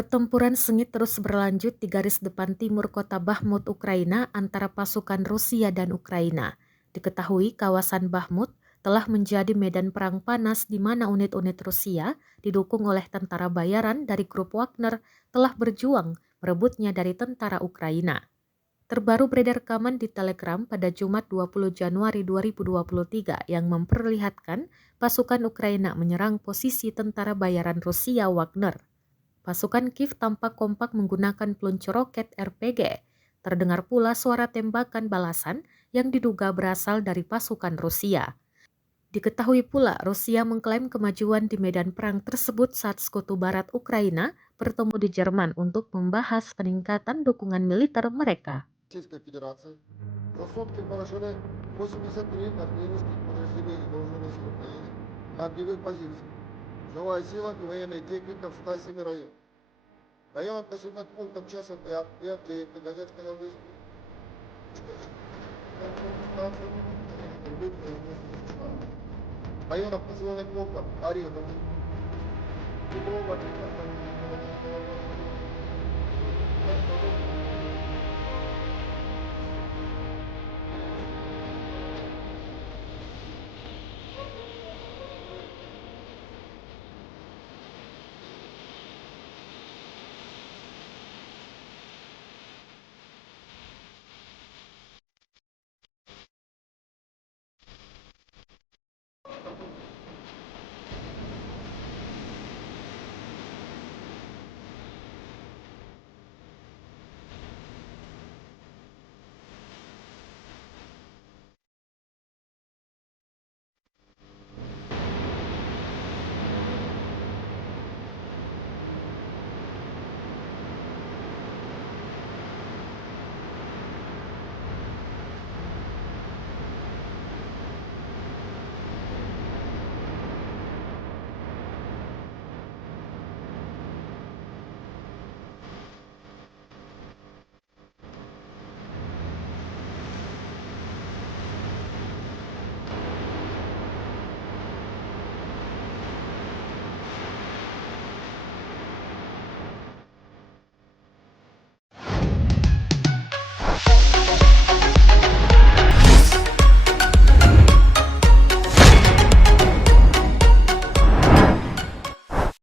Pertempuran sengit terus berlanjut di garis depan timur kota Bakhmut, Ukraina antara pasukan Rusia dan Ukraina. Diketahui kawasan Bakhmut telah menjadi medan perang panas di mana unit-unit Rusia didukung oleh tentara bayaran dari grup Wagner telah berjuang merebutnya dari tentara Ukraina. Terbaru beredar rekaman di Telegram pada Jumat 20 Januari 2023 yang memperlihatkan pasukan Ukraina menyerang posisi tentara bayaran Rusia Wagner. Pasukan Kiev tampak kompak menggunakan peluncur roket RPG. Terdengar pula suara tembakan balasan yang diduga berasal dari pasukan Rusia. Diketahui pula Rusia mengklaim kemajuan di medan perang tersebut saat Sekutu Barat Ukraina bertemu di Jerman untuk membahas peningkatan dukungan militer mereka. Российской Федерации Ростовские поражены 83 артиллерийских подразделений вооруженных сил Украины на огневых позициях. Живая сила и военная техника в 107 районах. В районах населенных пунктов часов и Газетской области. В районах населенных пунктов Орехов, Петрова,